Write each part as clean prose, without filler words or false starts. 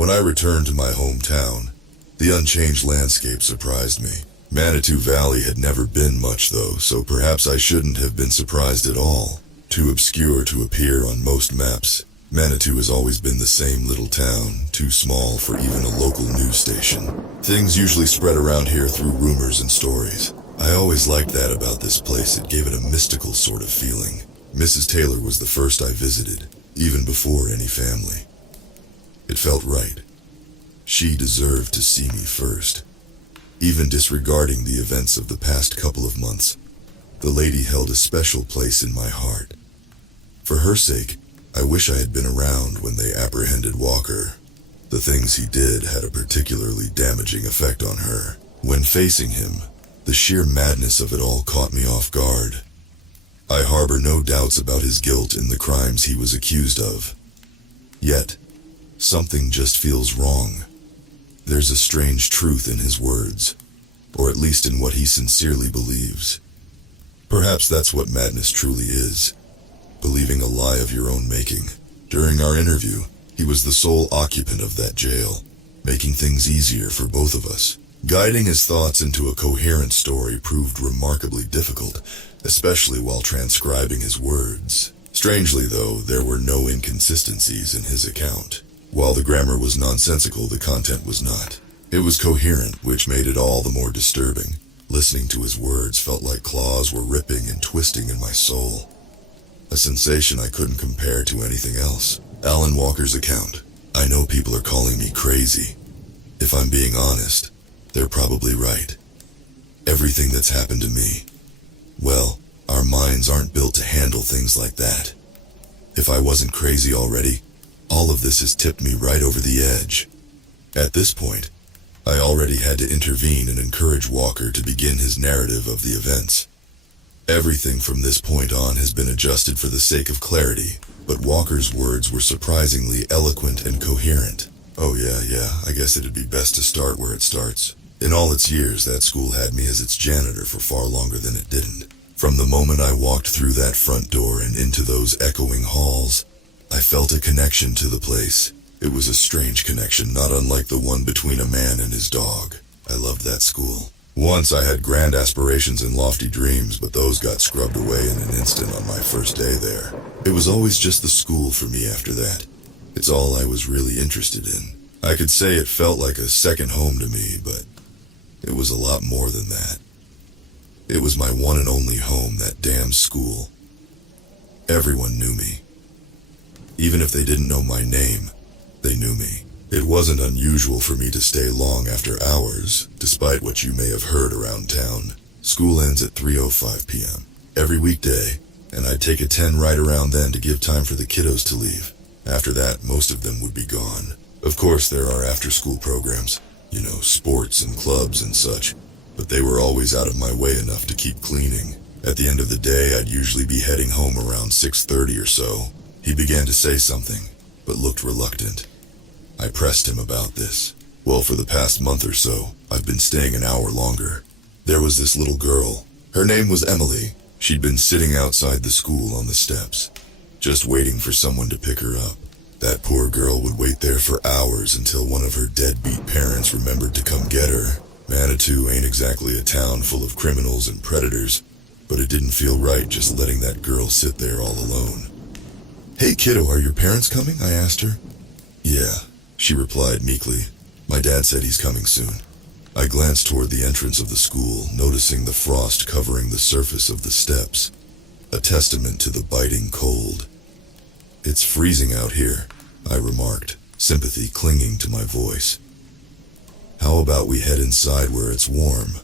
When I returned to my hometown, the unchanged landscape surprised me. Manitou Valley had never been much though, so perhaps I shouldn't have been surprised at all. Too obscure to appear on most maps, Manitou has always been the same little town, too small for even a local news station. Things usually spread around here through rumors and stories. I always liked that about this place, it gave it a mystical sort of feeling. Mrs. Taylor was the first I visited, even before any family. It felt right. She deserved to see me first. Even disregarding the events of the past couple of months, the lady held a special place in my heart. For her sake, I wish I had been around when they apprehended Walker. The things he did had a particularly damaging effect on her. When facing him, the sheer madness of it all caught me off guard. I harbor no doubts about his guilt in the crimes he was accused of. Yet, something just feels wrong. There's a strange truth in his words, or at least in what he sincerely believes. Perhaps that's what madness truly is, believing a lie of your own making. During our interview, he was the sole occupant of that jail, making things easier for both of us. Guiding his thoughts into a coherent story proved remarkably difficult, especially while transcribing his words. Strangely though, there were no inconsistencies in his account. While the grammar was nonsensical, the content was not. It was coherent, which made it all the more disturbing. Listening to his words felt like claws were ripping and twisting in my soul. A sensation I couldn't compare to anything else. Alan Walker's account. I know people are calling me crazy. If I'm being honest, they're probably right. Everything that's happened to me, well, our minds aren't built to handle things like that. If I wasn't crazy already, all of this has tipped me right over the edge. At this point, I already had to intervene and encourage Walker to begin his narrative of the events. Everything from this point on has been adjusted for the sake of clarity, but Walker's words were surprisingly eloquent and coherent. Oh yeah, I guess it'd be best to start where it starts. In all its years, that school had me as its janitor for far longer than it didn't. From the moment I walked through that front door and into those echoing halls, I felt a connection to the place. It was a strange connection, not unlike the one between a man and his dog. I loved that school. Once I had grand aspirations and lofty dreams, but those got scrubbed away in an instant on my first day there. It was always just the school for me after that. It's all I was really interested in. I could say it felt like a second home to me, but it was a lot more than that. It was my one and only home, that damn school. Everyone knew me. Even if they didn't know my name, they knew me. It wasn't unusual for me to stay long after hours, despite what you may have heard around town. School ends at 3:05 p.m. every weekday, and I'd take a 10 right around then to give time for the kiddos to leave. After that, most of them would be gone. Of course, there are after-school programs, sports and clubs and such, but they were always out of my way enough to keep cleaning. At the end of the day, I'd usually be heading home around 6:30 or so. He began to say something, but looked reluctant. I pressed him about this. Well, for the past month or so, I've been staying an hour longer. There was this little girl. Her name was Emily. She'd been sitting outside the school on the steps, just waiting for someone to pick her up. That poor girl would wait there for hours until one of her deadbeat parents remembered to come get her. Manitou ain't exactly a town full of criminals and predators, but it didn't feel right just letting that girl sit there all alone. "Hey kiddo, are your parents coming?" I asked her. "Yeah," she replied meekly. "My dad said he's coming soon." I glanced toward the entrance of the school, noticing the frost covering the surface of the steps, a testament to the biting cold. "It's freezing out here," I remarked, sympathy clinging to my voice. "How about we head inside where it's warm?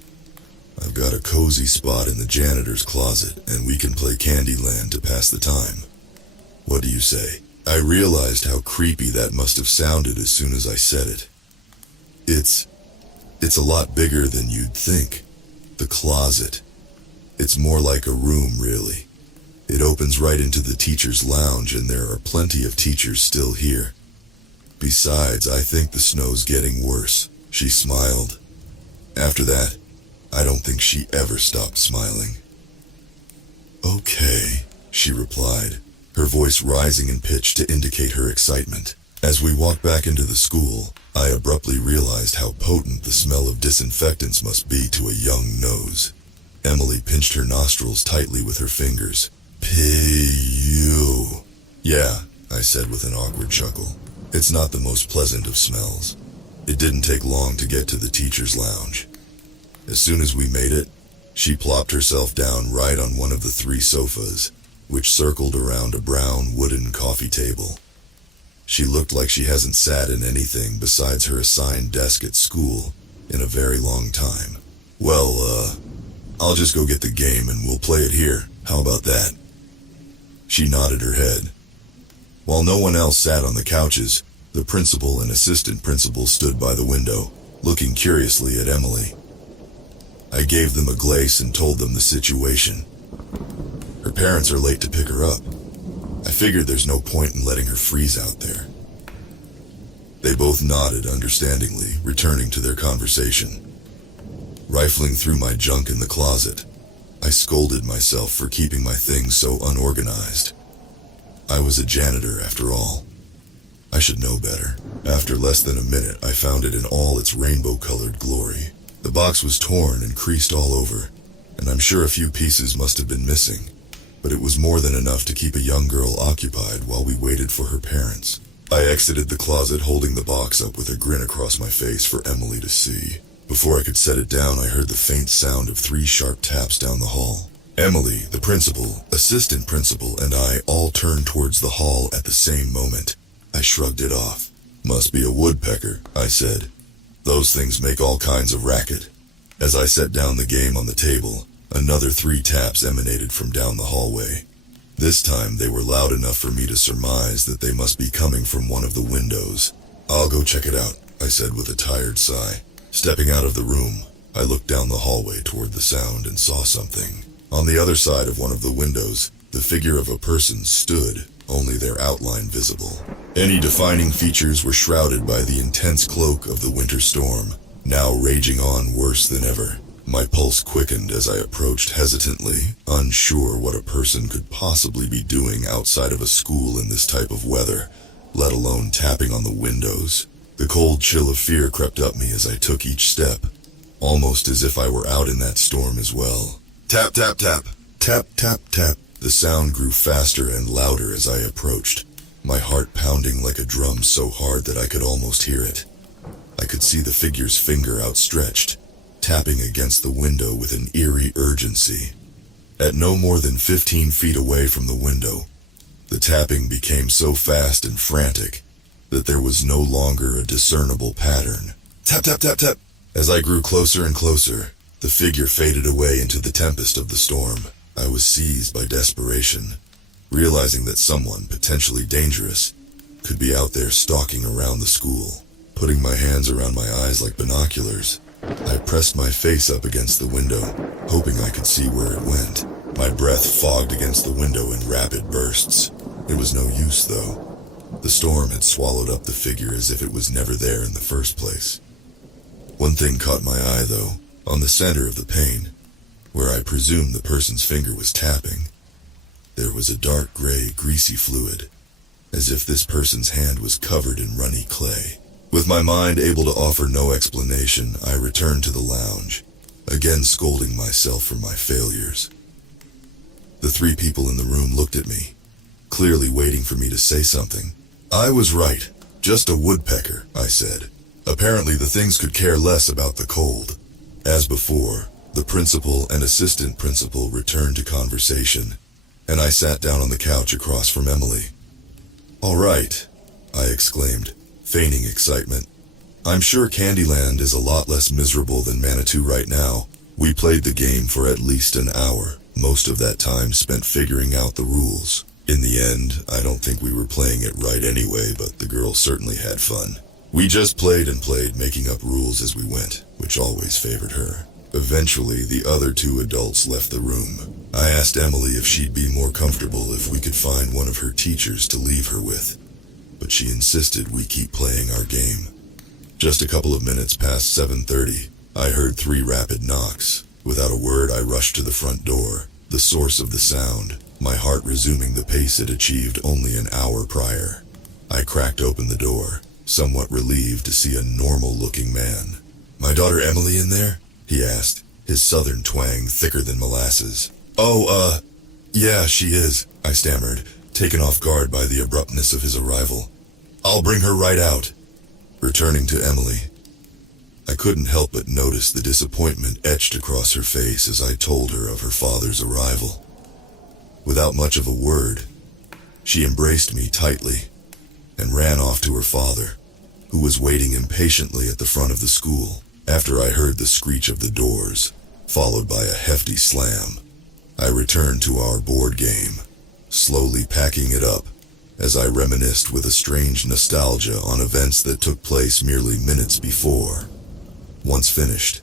I've got a cozy spot in the janitor's closet, and we can play Candyland to pass the time. What do you say?" I realized how creepy that must have sounded as soon as I said it. It's a lot bigger than you'd think. The closet. It's more like a room, really. It opens right into the teacher's lounge, and there are plenty of teachers still here. Besides, I think the snow's getting worse. She smiled. After that, I don't think she ever stopped smiling. "Okay," she replied, her voice rising in pitch to indicate her excitement. As we walked back into the school, I abruptly realized how potent the smell of disinfectants must be to a young nose. Emily pinched her nostrils tightly with her fingers. P.U. Yeah, I said with an awkward chuckle. It's not the most pleasant of smells. It didn't take long to get to the teacher's lounge. As soon as we made it, she plopped herself down right on one of the 3 sofas, which circled around a brown wooden coffee table. She looked like she hasn't sat in anything besides her assigned desk at school in a very long time. Well, I'll just go get the game and we'll play it here. How about that? She nodded her head. While no one else sat on the couches, the principal and assistant principal stood by the window, looking curiously at Emily. I gave them a glace and told them the situation. Her parents are late to pick her up. I figured there's no point in letting her freeze out there. They both nodded understandingly, returning to their conversation. Rifling through my junk in the closet, I scolded myself for keeping my things so unorganized. I was a janitor after all. I should know better. After less than a minute, I found it in all its rainbow-colored glory. The box was torn and creased all over, and I'm sure a few pieces must have been missing, but it was more than enough to keep a young girl occupied while we waited for her parents. I exited the closet holding the box up with a grin across my face for Emily to see. Before I could set it down, I heard the faint sound of 3 sharp taps down the hall. Emily, the principal, assistant principal, and I all turned towards the hall at the same moment. I shrugged it off. Must be a woodpecker, I said. Those things make all kinds of racket. As I set down the game on the table, another 3 taps emanated from down the hallway. This time they were loud enough for me to surmise that they must be coming from one of the windows. I'll go check it out, I said with a tired sigh. Stepping out of the room, I looked down the hallway toward the sound and saw something. On the other side of one of the windows, the figure of a person stood, only their outline visible. Any defining features were shrouded by the intense cloak of the winter storm, now raging on worse than ever. My pulse quickened as I approached hesitantly, unsure what a person could possibly be doing outside of a school in this type of weather, let alone tapping on the windows. The cold chill of fear crept up me as I took each step, almost as if I were out in that storm as well. Tap, tap, tap. Tap, tap, tap. The sound grew faster and louder as I approached, my heart pounding like a drum so hard that I could almost hear it. I could see the figure's finger outstretched, tapping against the window with an eerie urgency. At no more than 15 feet away from the window, the tapping became so fast and frantic that there was no longer a discernible pattern. Tap, tap, tap, tap. As I grew closer and closer, the figure faded away into the tempest of the storm. I was seized by desperation, realizing that someone, potentially dangerous, could be out there stalking around the school. Putting my hands around my eyes like binoculars, I pressed my face up against the window, hoping I could see where it went. My breath fogged against the window in rapid bursts. It was no use, though. The storm had swallowed up the figure as if it was never there in the first place. One thing caught my eye, though. On the center of the pane, where I presumed the person's finger was tapping, there was a dark gray, greasy fluid, as if this person's hand was covered in runny clay. With my mind able to offer no explanation, I returned to the lounge, again scolding myself for my failures. The 3 people in the room looked at me, clearly waiting for me to say something. I was right. Just a woodpecker, I said. Apparently the things could care less about the cold. As before, the principal and assistant principal returned to conversation, and I sat down on the couch across from Emily. All right, I exclaimed, feigning excitement. I'm sure Candyland is a lot less miserable than Manitou right now. We played the game for at least an hour, most of that time spent figuring out the rules. In the end, I don't think we were playing it right anyway, but the girls certainly had fun. We just played and played, making up rules as we went, which always favored her. Eventually, the other 2 adults left the room. I asked Emily if she'd be more comfortable if we could find one of her teachers to leave her with, but she insisted we keep playing our game. Just a couple of minutes past 7:30, I heard 3 rapid knocks. Without a word, I rushed to the front door, the source of the sound, my heart resuming the pace it achieved only an hour prior. I cracked open the door, somewhat relieved to see a normal-looking man. "My daughter Emily in there?" he asked, his southern twang thicker than molasses. "Oh, yeah, she is," I stammered, taken off guard by the abruptness of his arrival. "I'll bring her right out." Returning to Emily, I couldn't help but notice the disappointment etched across her face as I told her of her father's arrival. Without much of a word, she embraced me tightly and ran off to her father, who was waiting impatiently at the front of the school. After I heard the screech of the doors, followed by a hefty slam, I returned to our board game, slowly packing it up as I reminisced with a strange nostalgia on events that took place merely minutes before. Once finished,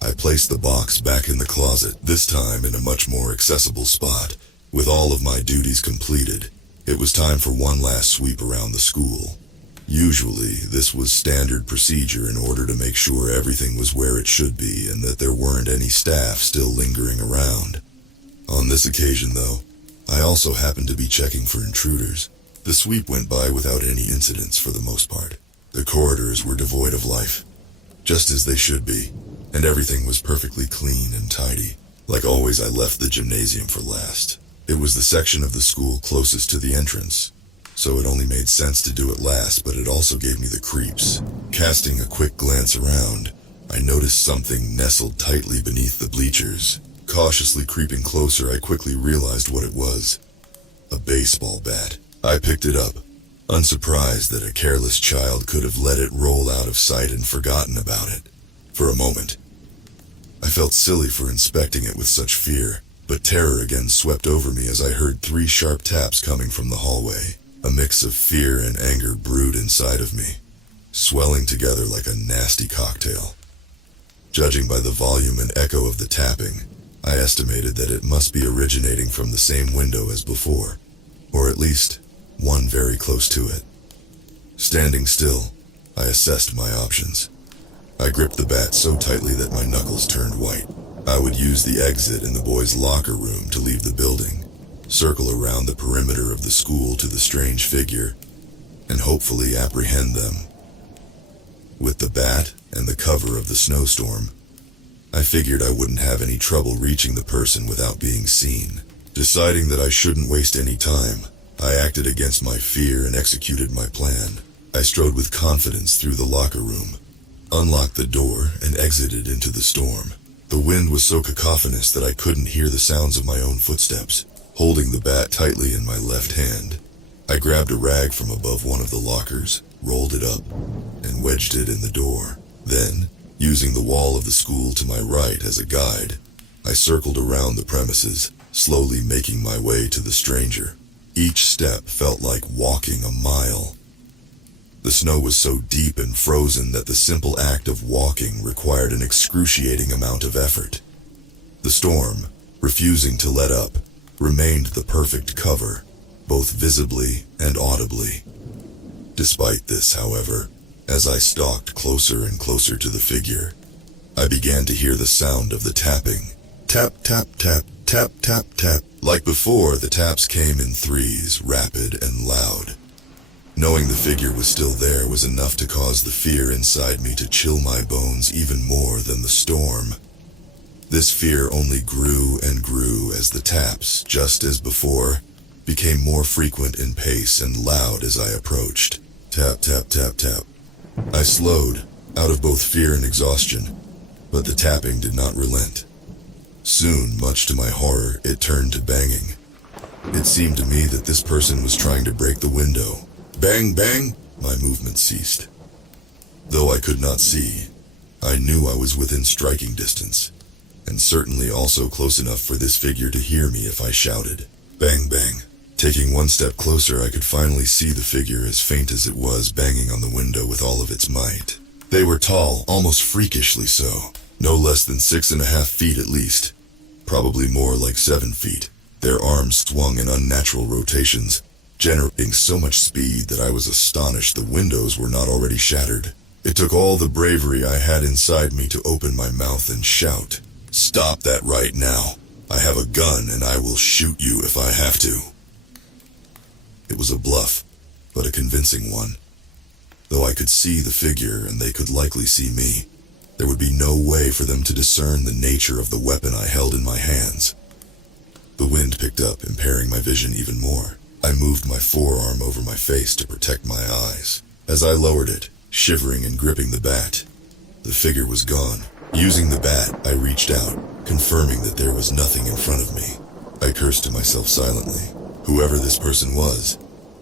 I placed the box back in the closet, this time in a much more accessible spot. With all of my duties completed, it was time for one last sweep around the school. Usually, this was standard procedure in order to make sure everything was where it should be and that there weren't any staff still lingering around. On this occasion, though, I also happened to be checking for intruders. The sweep went by without any incidents for the most part. The corridors were devoid of life, just as they should be, and everything was perfectly clean and tidy. Like always, I left the gymnasium for last. It was the section of the school closest to the entrance, so it only made sense to do it last, but it also gave me the creeps. Casting a quick glance around, I noticed something nestled tightly beneath the bleachers. Cautiously creeping closer, I quickly realized what it was. A baseball bat. I picked it up, unsurprised that a careless child could have let it roll out of sight and forgotten about it. For a moment, I felt silly for inspecting it with such fear, but terror again swept over me as I heard 3 sharp taps coming from the hallway. A mix of fear and anger brewed inside of me, swelling together like a nasty cocktail. Judging by the volume and echo of the tapping, I estimated that it must be originating from the same window as before, or at least one very close to it. Standing still, I assessed my options. I gripped the bat so tightly that my knuckles turned white. I would use the exit in the boys' locker room to leave the building, circle around the perimeter of the school to the strange figure, and hopefully apprehend them. With the bat and the cover of the snowstorm, I figured I wouldn't have any trouble reaching the person without being seen. Deciding that I shouldn't waste any time, I acted against my fear and executed my plan. I strode with confidence through the locker room, unlocked the door, and exited into the storm. The wind was so cacophonous that I couldn't hear the sounds of my own footsteps. Holding the bat tightly in my left hand, I grabbed a rag from above one of the lockers, rolled it up, and wedged it in the door. Then, using the wall of the school to my right as a guide, I circled around the premises, slowly making my way to the stranger. Each step felt like walking a mile. The snow was so deep and frozen that the simple act of walking required an excruciating amount of effort. The storm, refusing to let up, remained the perfect cover, both visibly and audibly. Despite this, however, as I stalked closer and closer to the figure, I began to hear the sound of the tapping. Tap, tap, tap, tap, tap, tap. Like before, the taps came in threes, rapid and loud. Knowing the figure was still there was enough to cause the fear inside me to chill my bones even more than the storm. This fear only grew and grew as the taps, just as before, became more frequent in pace and loud as I approached. Tap, tap, tap, tap. I slowed, out of both fear and exhaustion, but the tapping did not relent. Soon, much to my horror, it turned to banging. It seemed to me that this person was trying to break the window. Bang, bang! My movement ceased. Though I could not see, I knew I was within striking distance, and certainly also close enough for this figure to hear me if I shouted. Bang, bang. Taking one step closer, I could finally see the figure, as faint as it was, banging on the window with all of its might. They were tall, almost freakishly so, no less than 6.5 feet at least, probably more like 7 feet. Their arms swung in unnatural rotations, generating so much speed that I was astonished the windows were not already shattered. It took all the bravery I had inside me to open my mouth and shout, "Stop that right now. I have a gun and I will shoot you if I have to." It was a bluff, but a convincing one. Though I could see the figure and they could likely see me, there would be no way for them to discern the nature of the weapon I held in my hands. The wind picked up, impairing my vision even more. I moved my forearm over my face to protect my eyes. As I lowered it, shivering and gripping the bat, the figure was gone. Using the bat, I reached out, confirming that there was nothing in front of me. I cursed to myself silently. Whoever this person was,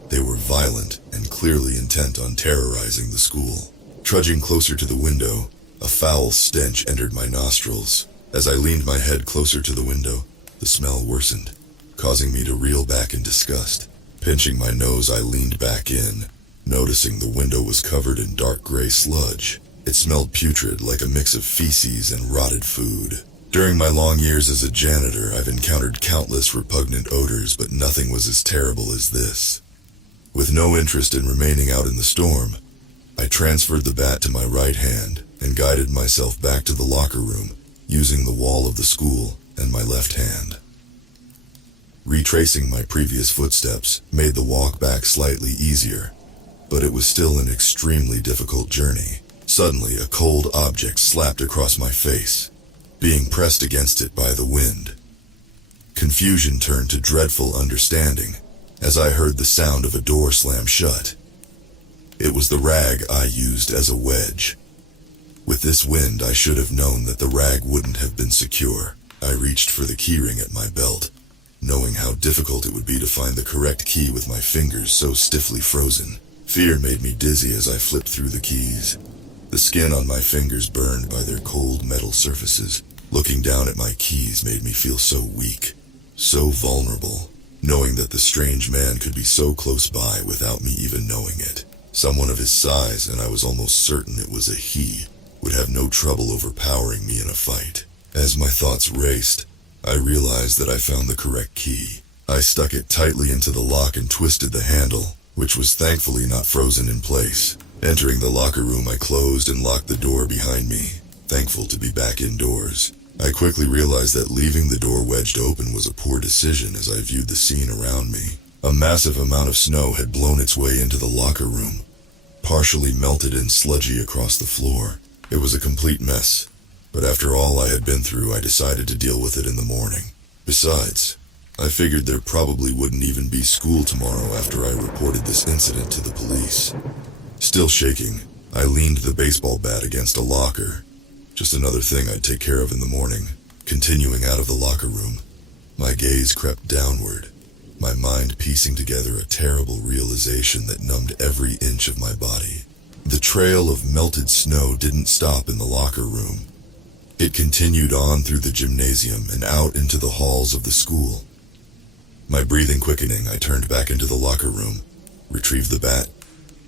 they were violent and clearly intent on terrorizing the school. Trudging closer to the window, a foul stench entered my nostrils. As I leaned my head closer to the window, the smell worsened, causing me to reel back in disgust. Pinching my nose, I leaned back in, noticing the window was covered in dark gray sludge. It smelled putrid, like a mix of feces and rotted food. During my long years as a janitor, I've encountered countless repugnant odors, but nothing was as terrible as this. With no interest in remaining out in the storm, I transferred the bat to my right hand and guided myself back to the locker room, using the wall of the school and my left hand. Retracing my previous footsteps made the walk back slightly easier, but it was still an extremely difficult journey. Suddenly, a cold object slapped across my face, being pressed against it by the wind. Confusion turned to dreadful understanding as I heard the sound of a door slam shut. It was the rag I used as a wedge. With this wind, I should have known that the rag wouldn't have been secure. I reached for the keyring at my belt, knowing how difficult it would be to find the correct key with my fingers so stiffly frozen. Fear made me dizzy as I flipped through the keys. The skin on my fingers burned by their cold metal surfaces. Looking down at my keys made me feel so weak, so vulnerable, knowing that the strange man could be so close by without me even knowing it. Someone of his size, and I was almost certain it was a he, would have no trouble overpowering me in a fight. As my thoughts raced, I realized that I found the correct key. I stuck it tightly into the lock and twisted the handle, which was thankfully not frozen in place. Entering the locker room, I closed and locked the door behind me, thankful to be back indoors. I quickly realized that leaving the door wedged open was a poor decision as I viewed the scene around me. A massive amount of snow had blown its way into the locker room, partially melted and sludgy across the floor. It was a complete mess, but after all I had been through, I decided to deal with it in the morning. Besides, I figured there probably wouldn't even be school tomorrow after I reported this incident to the police. Still shaking, I leaned the baseball bat against a locker. Just another thing I'd take care of in the morning. Continuing out of the locker room, my gaze crept downward, my mind piecing together a terrible realization that numbed every inch of my body. The trail of melted snow didn't stop in the locker room. It continued on through the gymnasium and out into the halls of the school. My breathing quickening, I turned back into the locker room, retrieved the bat,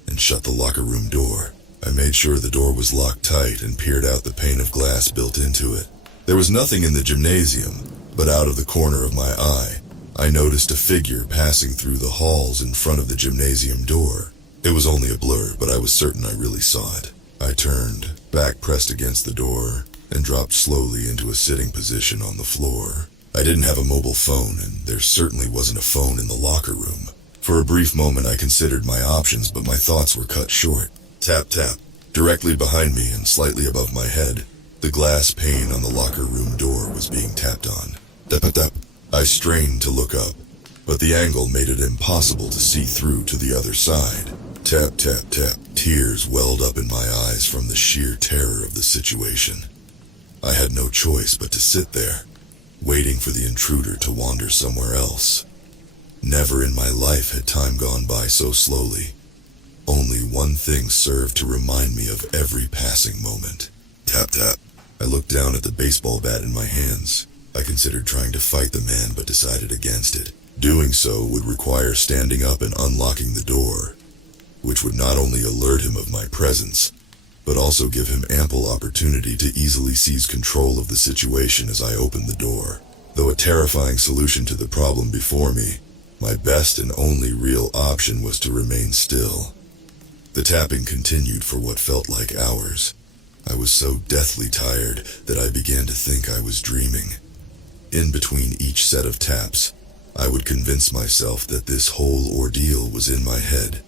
and shut the locker room door. I made sure the door was locked tight and peered out the pane of glass built into it. There was nothing in the gymnasium, but out of the corner of my eye, I noticed a figure passing through the halls in front of the gymnasium door. It was only a blur, but I was certain I really saw it. I turned, back pressed against the door, and dropped slowly into a sitting position on the floor. I didn't have a mobile phone, and there certainly wasn't a phone in the locker room. For a brief moment I considered my options, but my thoughts were cut short. Tap, tap. Directly behind me and slightly above my head, the glass pane on the locker room door was being tapped on. Tap, tap, tap. I strained to look up, but the angle made it impossible to see through to the other side. Tap, tap, tap. Tears welled up in my eyes from the sheer terror of the situation. I had no choice but to sit there, waiting for the intruder to wander somewhere else. Never in my life had time gone by so slowly. Only one thing served to remind me of every passing moment. Tap, tap. I looked down at the baseball bat in my hands. I considered trying to fight the man, but decided against it. Doing so would require standing up and unlocking the door, which would not only alert him of my presence, but also give him ample opportunity to easily seize control of the situation as I opened the door. Though a terrifying solution to the problem before me, my best and only real option was to remain still. The tapping continued for what felt like hours. I was so deathly tired that I began to think I was dreaming. In between each set of taps, I would convince myself that this whole ordeal was in my head,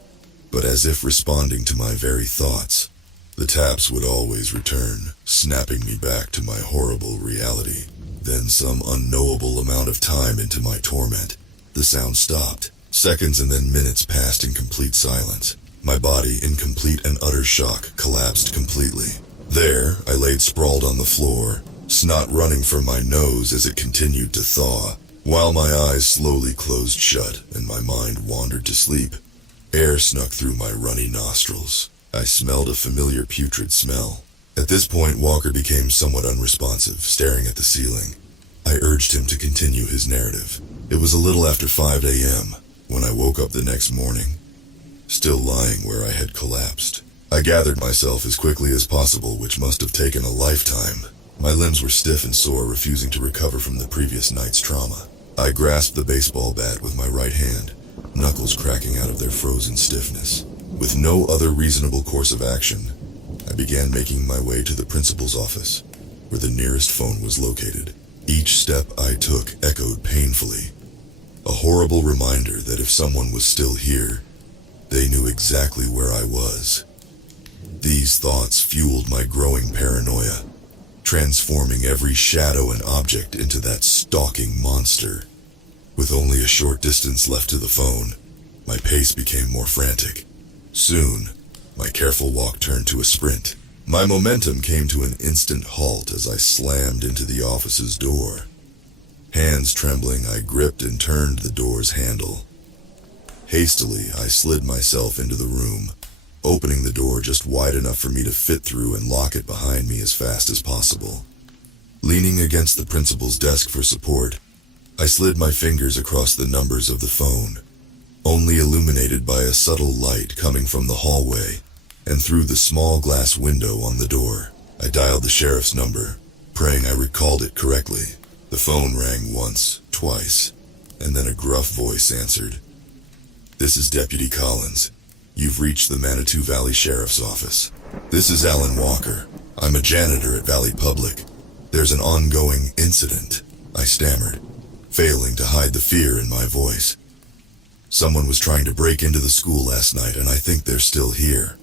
but as if responding to my very thoughts. The taps would always return, snapping me back to my horrible reality. Then some unknowable amount of time into my torment. The sound stopped. Seconds and then minutes passed in complete silence. My body, in complete and utter shock, collapsed completely. There, I laid sprawled on the floor, snot running from my nose as it continued to thaw, while my eyes slowly closed shut and my mind wandered to sleep. Air snuck through my runny nostrils. I smelled a familiar putrid smell. At this point, Walker became somewhat unresponsive, staring at the ceiling. I urged him to continue his narrative. It was a little after 5 a.m. when I woke up the next morning, still lying where I had collapsed. I gathered myself as quickly as possible, which must have taken a lifetime. My limbs were stiff and sore, refusing to recover from the previous night's trauma. I grasped the baseball bat with my right hand, knuckles cracking out of their frozen stiffness. With no other reasonable course of action, I began making my way to the principal's office, where the nearest phone was located. Each step I took echoed painfully, a horrible reminder that if someone was still here, they knew exactly where I was. These thoughts fueled my growing paranoia, transforming every shadow and object into that stalking monster. With only a short distance left to the phone, my pace became more frantic. Soon, my careful walk turned to a sprint. My momentum came to an instant halt as I slammed into the office's door. Hands trembling, I gripped and turned the door's handle. Hastily, I slid myself into the room, opening the door just wide enough for me to fit through and lock it behind me as fast as possible. Leaning against the principal's desk for support, I slid my fingers across the numbers of the phone, only illuminated by a subtle light coming from the hallway and through the small glass window on the door. I dialed the sheriff's number, praying I recalled it correctly. The phone rang once, twice, and then a gruff voice answered. "This is Deputy Collins. You've reached the Manitou Valley Sheriff's Office. This is Alan Walker. I'm a janitor at Valley Public. There's an ongoing incident," I stammered, failing to hide the fear in my voice. "Someone was trying to break into the school last night, and I think they're still here."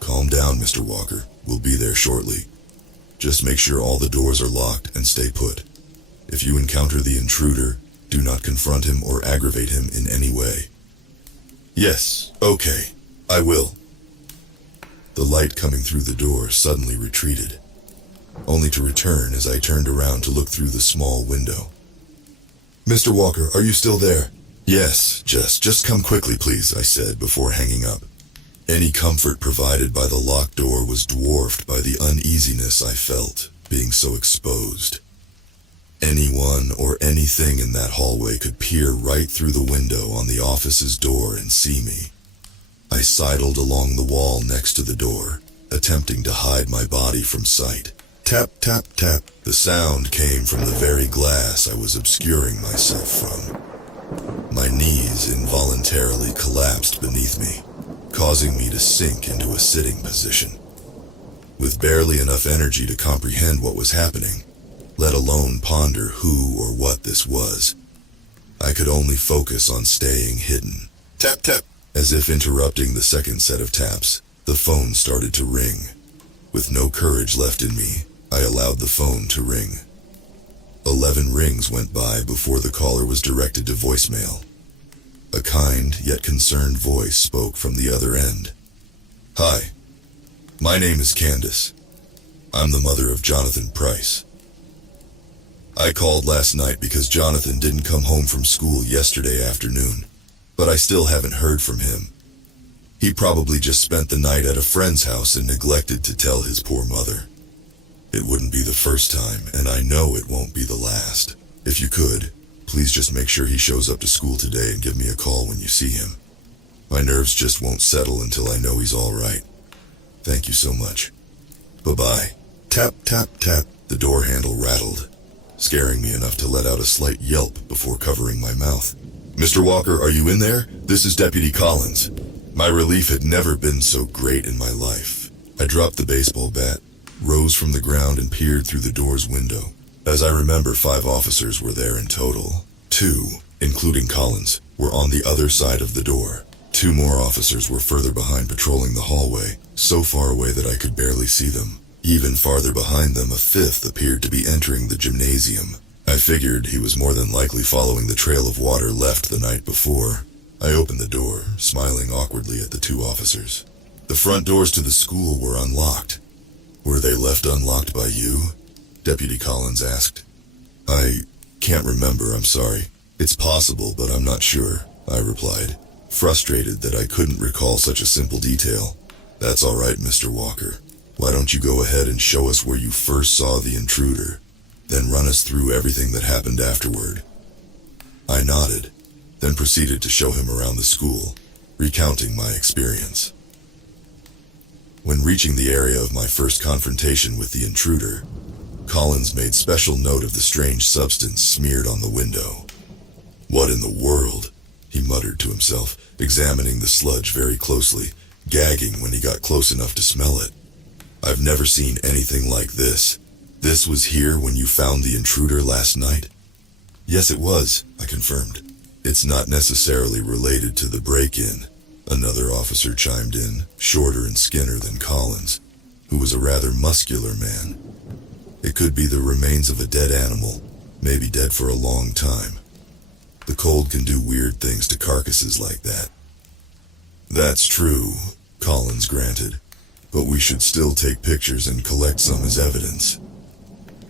"Calm down, Mr. Walker. We'll be there shortly. Just make sure all the doors are locked and stay put. If you encounter the intruder, do not confront him or aggravate him in any way." "Yes, okay, I will." The light coming through the door suddenly retreated, only to return as I turned around to look through the small window. "Mr. Walker, are you still there?" "Yes, just come quickly, please," I said before hanging up. Any comfort provided by the locked door was dwarfed by the uneasiness I felt, being so exposed. Anyone or anything in that hallway could peer right through the window on the office's door and see me. I sidled along the wall next to the door, attempting to hide my body from sight. Tap, tap, tap. The sound came from the very glass I was obscuring myself from. My knees involuntarily collapsed beneath me, causing me to sink into a sitting position. With barely enough energy to comprehend what was happening, let alone ponder who or what this was, I could only focus on staying hidden. Tap, tap. As if interrupting the second set of taps, the phone started to ring. With no courage left in me, I allowed the phone to ring. 11 rings went by before the caller was directed to voicemail. A kind yet concerned voice spoke from the other end. "Hi, my name is Candace. I'm the mother of Jonathan Price. I called last night because Jonathan didn't come home from school yesterday afternoon, but I still haven't heard from him. He probably just spent the night at a friend's house and neglected to tell his poor mother. It wouldn't be the first time, and I know it won't be the last. If you could, please just make sure he shows up to school today and give me a call when you see him. My nerves just won't settle until I know he's all right. Thank you so much. Bye-bye." Tap, tap, tap. The door handle rattled, scaring me enough to let out a slight yelp before covering my mouth. "Mr. Walker, are you in there? This is Deputy Collins." My relief had never been so great in my life. I dropped the baseball bat, rose from the ground and peered through the door's window. As I remember, 5 officers were there in total. 2, including Collins, were on the other side of the door. Two more officers were further behind patrolling the hallway, so far away that I could barely see them. Even farther behind them, a fifth appeared to be entering the gymnasium. I figured he was more than likely following the trail of water left the night before. I opened the door, smiling awkwardly at the two officers. The front doors to the school were unlocked. Were they left unlocked by you? Deputy Collins asked. I can't remember, I'm sorry. It's possible, but I'm not sure, I replied, frustrated that I couldn't recall such a simple detail. That's all right, Mr. Walker. Why don't you go ahead and show us where you first saw the intruder, then run us through everything that happened afterward. I nodded, then proceeded to show him around the school, recounting my experience. When reaching the area of my first confrontation with the intruder, Collins made special note of the strange substance smeared on the window. What in the world? He muttered to himself, examining the sludge very closely, gagging when he got close enough to smell it. I've never seen anything like this. This was here when you found the intruder last night? Yes, it was, I confirmed. It's not necessarily related to the break-in. Another officer chimed in, shorter and skinnier than Collins, who was a rather muscular man. It could be the remains of a dead animal, maybe dead for a long time. The cold can do weird things to carcasses like that. That's true, Collins granted, but we should still take pictures and collect some as evidence.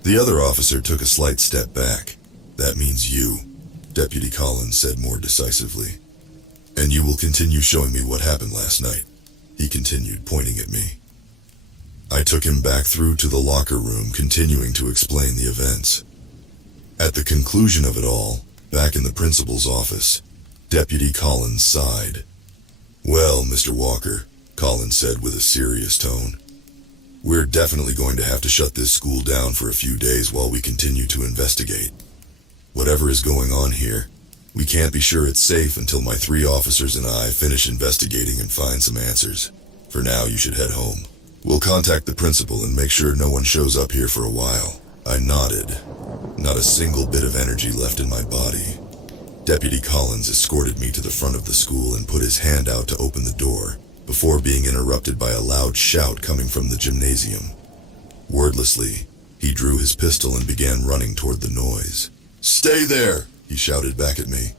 The other officer took a slight step back. That means you, Deputy Collins said more decisively. And you will continue showing me what happened last night, he continued, pointing at me. I took him back through to the locker room, continuing to explain the events. At the conclusion of it all, back in the principal's office, Deputy Collins sighed. Well, Mr. Walker, Collins said with a serious tone, we're definitely going to have to shut this school down for a few days while we continue to investigate. Whatever is going on here, we can't be sure it's safe until my 3 officers and I finish investigating and find some answers. For now, you should head home. We'll contact the principal and make sure no one shows up here for a while. I nodded. Not a single bit of energy left in my body. Deputy Collins escorted me to the front of the school and put his hand out to open the door, before being interrupted by a loud shout coming from the gymnasium. Wordlessly, he drew his pistol and began running toward the noise. Stay there! He shouted back at me.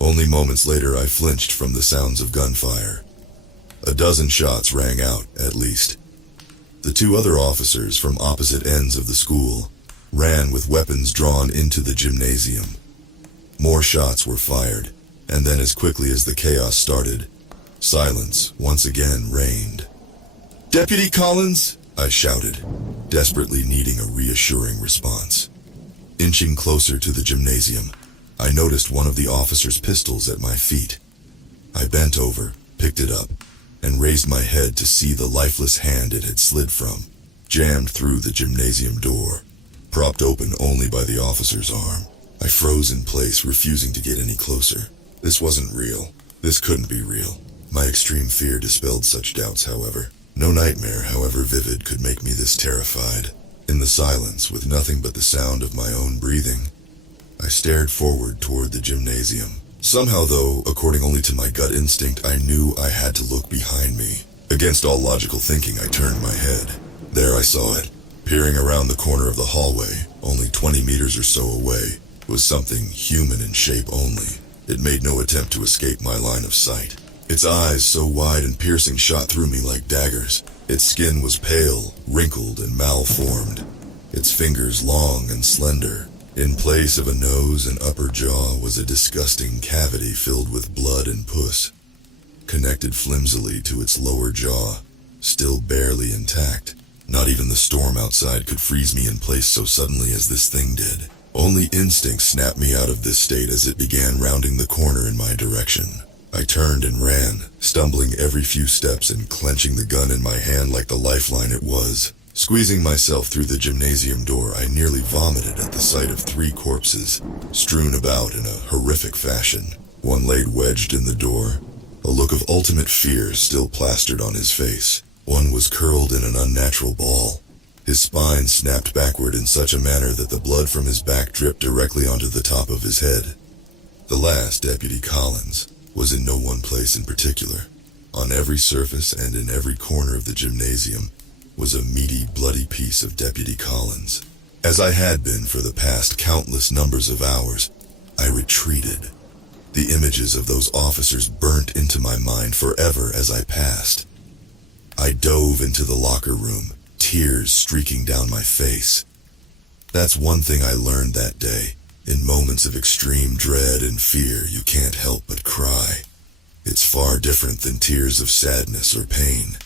Only moments later I flinched from the sounds of gunfire. A dozen shots rang out, at least. The 2 other officers from opposite ends of the school ran with weapons drawn into the gymnasium. More shots were fired, and then as quickly as the chaos started, silence once again reigned. Deputy Collins, I shouted, desperately needing a reassuring response. Inching closer to the gymnasium, I noticed one of the officer's pistols at my feet. I bent over, picked it up, and raised my head to see the lifeless hand it had slid from, jammed through the gymnasium door, propped open only by the officer's arm. I froze in place, refusing to get any closer. This wasn't real. This couldn't be real. My extreme fear dispelled such doubts, however. No nightmare, however vivid, could make me this terrified. In the silence, with nothing but the sound of my own breathing, I stared forward toward the gymnasium. Somehow, though, according only to my gut instinct, I knew I had to look behind me. Against all logical thinking, I turned my head. There I saw it. Peering around the corner of the hallway, only 20 meters or so away, was something human in shape only. It made no attempt to escape my line of sight. Its eyes, so wide and piercing, shot through me like daggers. Its skin was pale, wrinkled, and malformed. Its fingers long and slender. In place of a nose and upper jaw was a disgusting cavity filled with blood and pus, connected flimsily to its lower jaw, still barely intact. Not even the storm outside could freeze me in place so suddenly as this thing did. Only instinct snapped me out of this state as it began rounding the corner in my direction. I turned and ran, stumbling every few steps and clenching the gun in my hand like the lifeline it was. Squeezing myself through the gymnasium door, I nearly vomited at the sight of 3 corpses, strewn about in a horrific fashion. One laid wedged in the door, a look of ultimate fear still plastered on his face. One was curled in an unnatural ball. His spine snapped backward in such a manner that the blood from his back dripped directly onto the top of his head. The last, Deputy Collins, was in no one place in particular. On every surface and in every corner of the gymnasium was a meaty, bloody piece of Deputy Collins. As I had been for the past countless numbers of hours, I retreated. The images of those officers burnt into my mind forever as I passed. I dove into the locker room, tears streaking down my face. That's one thing I learned that day. In moments of extreme dread and fear, you can't help but cry. It's far different than tears of sadness or pain.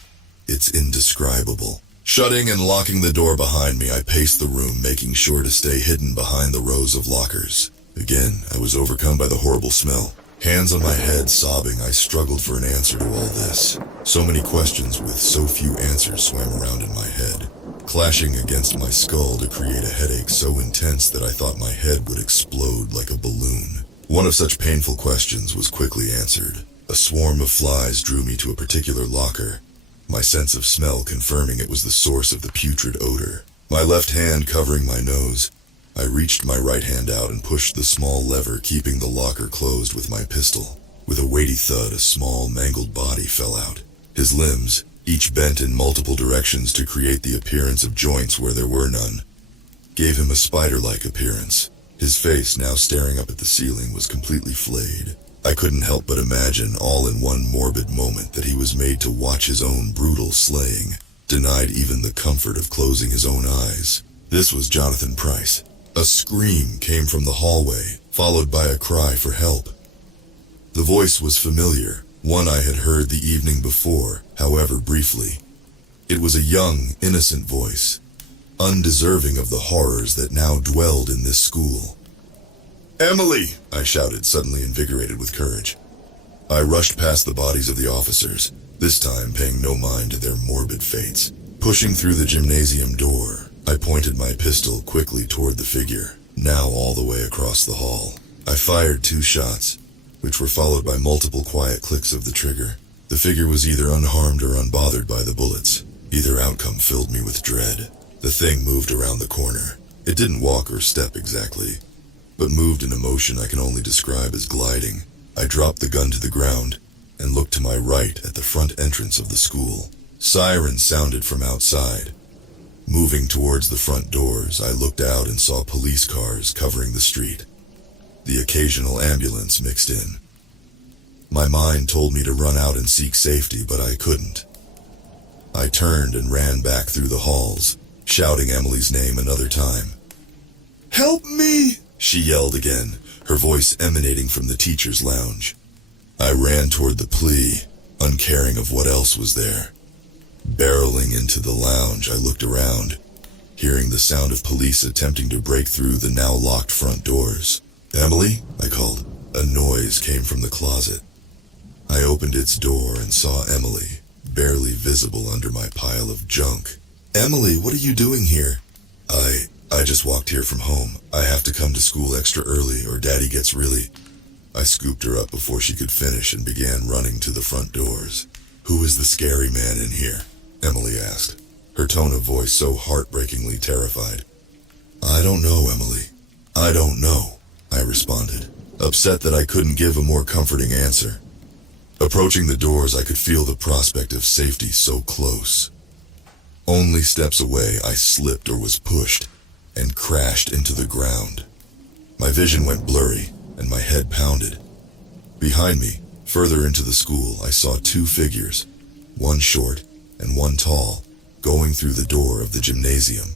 It's indescribable. Shutting and locking the door behind me, I paced the room, making sure to stay hidden behind the rows of lockers. Again, I was overcome by the horrible smell. Hands on my head, sobbing, I struggled for an answer to all this. So many questions with so few answers swam around in my head, clashing against my skull to create a headache so intense that I thought my head would explode like a balloon. One of such painful questions was quickly answered. A swarm of flies drew me to a particular locker, my sense of smell confirming it was the source of the putrid odor. My left hand covering my nose, I reached my right hand out and pushed the small lever keeping the locker closed with my pistol. With a weighty thud, a small, mangled body fell out. His limbs, each bent in multiple directions to create the appearance of joints where there were none, gave him a spider-like appearance. His face, now staring up at the ceiling, was completely flayed. I couldn't help but imagine, all in one morbid moment, that he was made to watch his own brutal slaying, denied even the comfort of closing his own eyes. This was Jonathan Price. A scream came from the hallway, followed by a cry for help. The voice was familiar, one I had heard the evening before, however briefly. It was a young, innocent voice, undeserving of the horrors that now dwelled in this school. "Emily!" I shouted, suddenly invigorated with courage. I rushed past the bodies of the officers, this time paying no mind to their morbid fates. Pushing through the gymnasium door, I pointed my pistol quickly toward the figure, now all the way across the hall. I fired 2 shots, which were followed by multiple quiet clicks of the trigger. The figure was either unharmed or unbothered by the bullets. Either outcome filled me with dread. The thing moved around the corner. It didn't walk or step exactly, but moved in a motion I can only describe as gliding. I dropped the gun to the ground and looked to my right at the front entrance of the school. Sirens sounded from outside. Moving towards the front doors, I looked out and saw police cars covering the street. The occasional ambulance mixed in. My mind told me to run out and seek safety, but I couldn't. I turned and ran back through the halls, shouting Emily's name another time. "Help me!" she yelled again, her voice emanating from the teacher's lounge. I ran toward the plea, uncaring of what else was there. Barreling into the lounge, I looked around, hearing the sound of police attempting to break through the now locked front doors. "Emily?" I called. A noise came from the closet. I opened its door and saw Emily, barely visible under my pile of junk. "Emily, what are you doing here?" I just walked here from home. I have to come to school extra early or Daddy gets really..." I scooped her up before she could finish and began running to the front doors. "Who is the scary man in here?" Emily asked, her tone of voice so heartbreakingly terrified. "I don't know, Emily. I don't know," I responded, upset that I couldn't give a more comforting answer. Approaching the doors, I could feel the prospect of safety so close. Only steps away, I slipped or was pushed and crashed into the ground. My vision went blurry and my head pounded. Behind me, further into the school, I saw 2 figures, one short and one tall, going through the door of the gymnasium.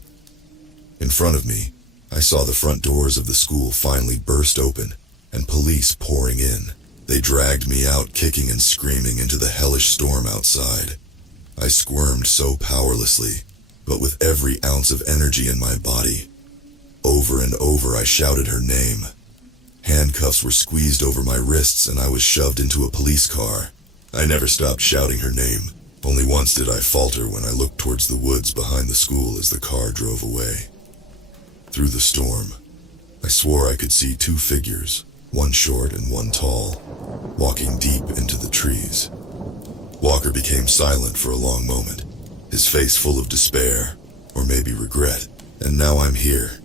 In front of me, I saw the front doors of the school finally burst open and police pouring in. They dragged me out, kicking and screaming, into the hellish storm outside. I squirmed so powerlessly, but with every ounce of energy in my body. Over and over I shouted her name. Handcuffs were squeezed over my wrists and I was shoved into a police car. I never stopped shouting her name. Only once did I falter when I looked towards the woods behind the school as the car drove away. Through the storm, I swore I could see 2 figures, one short and one tall, walking deep into the trees. Walker became silent for a long moment, his face full of despair, or maybe regret. And now I'm here.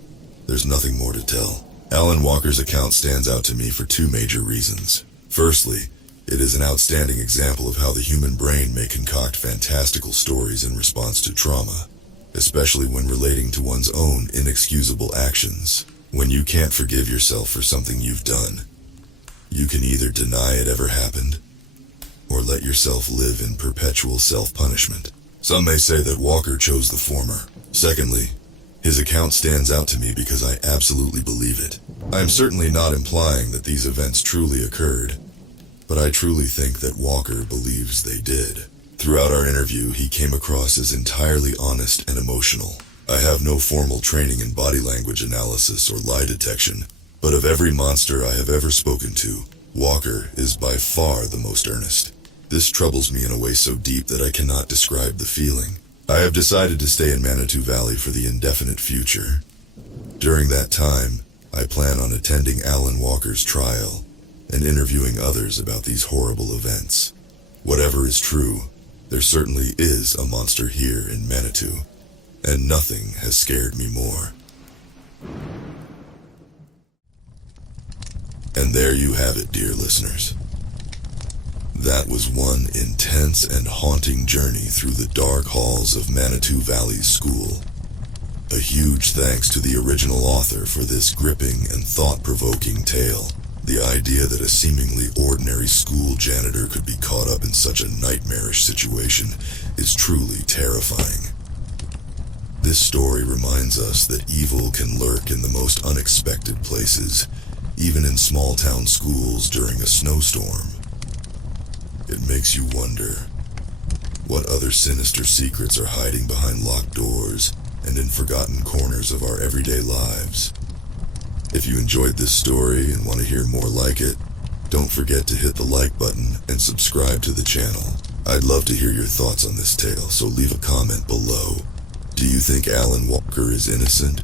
There's nothing more to tell. Alan Walker's account stands out to me for 2 major reasons. Firstly, It is an outstanding example of how the human brain may concoct fantastical stories in response to trauma, especially when relating to one's own inexcusable actions. When you can't forgive yourself for something you've done, you can either deny it ever happened, or let yourself live in perpetual self-punishment. Some may say that Walker chose the former. Secondly, his account stands out to me because I absolutely believe it. I am certainly not implying that these events truly occurred, but I truly think that Walker believes they did. Throughout our interview, he came across as entirely honest and emotional. I have no formal training in body language analysis or lie detection, but of every monster I have ever spoken to, Walker is by far the most earnest. This troubles me in a way so deep that I cannot describe the feeling. I have decided to stay in Manitou Valley for the indefinite future. During that time, I plan on attending Alan Walker's trial and interviewing others about these horrible events. Whatever is true, there certainly is a monster here in Manitou, and nothing has scared me more. And there you have it, dear listeners. That was one intense and haunting journey through the dark halls of Manitou Valley's school. A huge thanks to the original author for this gripping and thought-provoking tale. The idea that a seemingly ordinary school janitor could be caught up in such a nightmarish situation is truly terrifying. This story reminds us that evil can lurk in the most unexpected places, even in small-town schools during a snowstorm. It makes you wonder, what other sinister secrets are hiding behind locked doors and in forgotten corners of our everyday lives? If you enjoyed this story and want to hear more like it, don't forget to hit the like button and subscribe to the channel. I'd love to hear your thoughts on this tale, so leave a comment below. Do you think Alan Walker is innocent,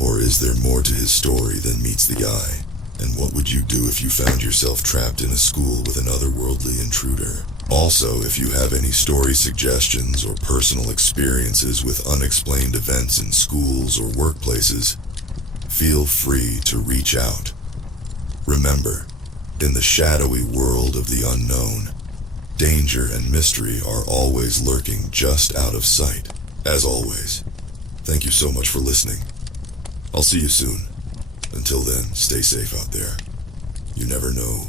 or is there more to his story than meets the eye? And what would you do if you found yourself trapped in a school with an otherworldly intruder? Also, if you have any story suggestions or personal experiences with unexplained events in schools or workplaces, feel free to reach out. Remember, in the shadowy world of the unknown, danger and mystery are always lurking just out of sight. As always, thank you so much for listening. I'll see you soon. Until then, stay safe out there. You never know